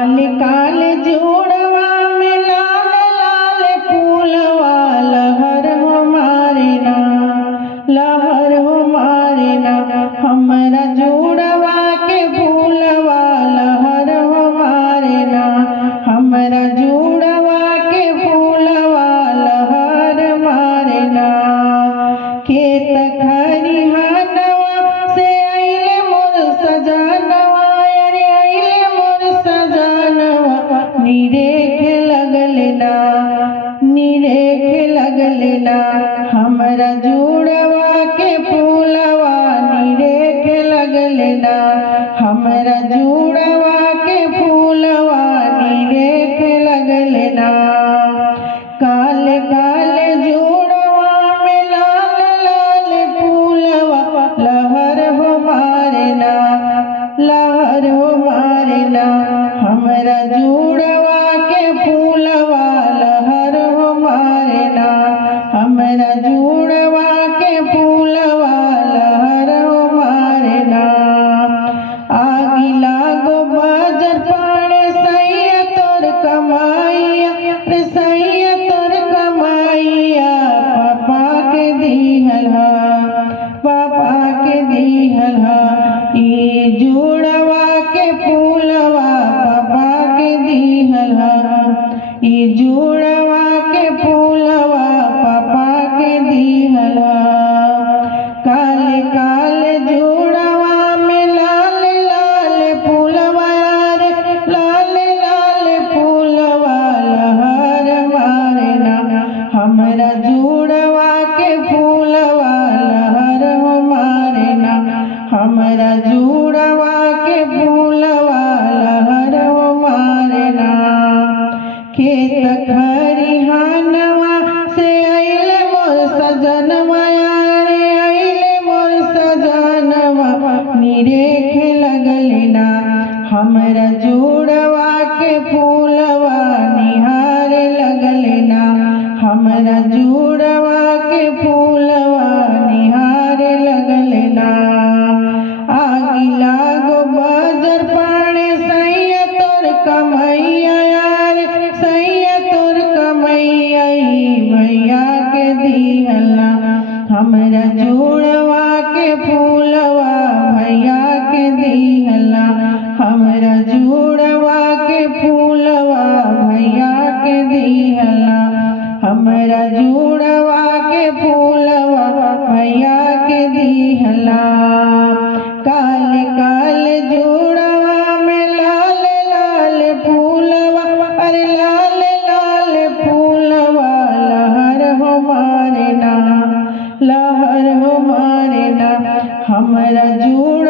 काले काले जोड़वा में लाल लाल फूलवा लहर हो मारे ना, लहर हो मारे ना। हमरा जोड़वा के फूलवा लहर हो मारे ना, हमरा जोड़वा के फूलवा लहर मारे ना। खेत खरिहानवा से आइले मोर सजनवा, अरे आइले मोर सजनवा। निरेख लगले ना, निरेख लगले ना। हमरा जोड़वा के फूलवा निरेख लगले ना, हमरा जोड़वा के फूलवा निरेख लगले ना। काले काले जोड़वा में लाल लाल फूलवा लहर हो मारे ना, लहर हो मारे ना। हमरा जोड़वा के फूलवा लहर हो मारे ना, हमरा जोड़वा के फूलवा लहर हो मारे ना। आगी लागो बाजर पाड़े सैया तोर कमाइया, रे सैया तोर कमाइया। पापा के दिहल हा, पापा के दिहल हा। ई जोड़वा के फूलवा पापा के दिहल हा, ई जोड़वा के फूलवा पापा के दिहल हा। काले काले जोड़वा में लाल लाल फूलवा, रे लाल लाल फूलवा लहर मारे ना। हमरा जोड़वा के फूलवा लहर हो मारे ना, हमरा जोड़वा के फूलवा लहर हो मारे ना। खेत खरिहानवा से आइले मोर सजनवा, रे आइले मोर सजनवा। निरेख लगले ना, हमरा जोड़वा के फूलवा निहार लगले ना, हमरा जोड़वा के फूलवा निहार लगले ना। आगी लागो बाजर पाड़े सैया तोर कमैया, रे सैया तोर कमैया। भैया के दिहल ना, हमरा जोड़वा के फूलवा भैया के दिहल ना, हमरा जोड़वा के फूलवा भैया के दिहल ना, हमरा जोड़वा के फूलवा भैया के दिहल ना। काले काले जोड़वा में लाल लाल फूलवा, अरे लाल लाल फूलवा लहर हो मारे ना, लहर हो मारे ना। हमरा जोड़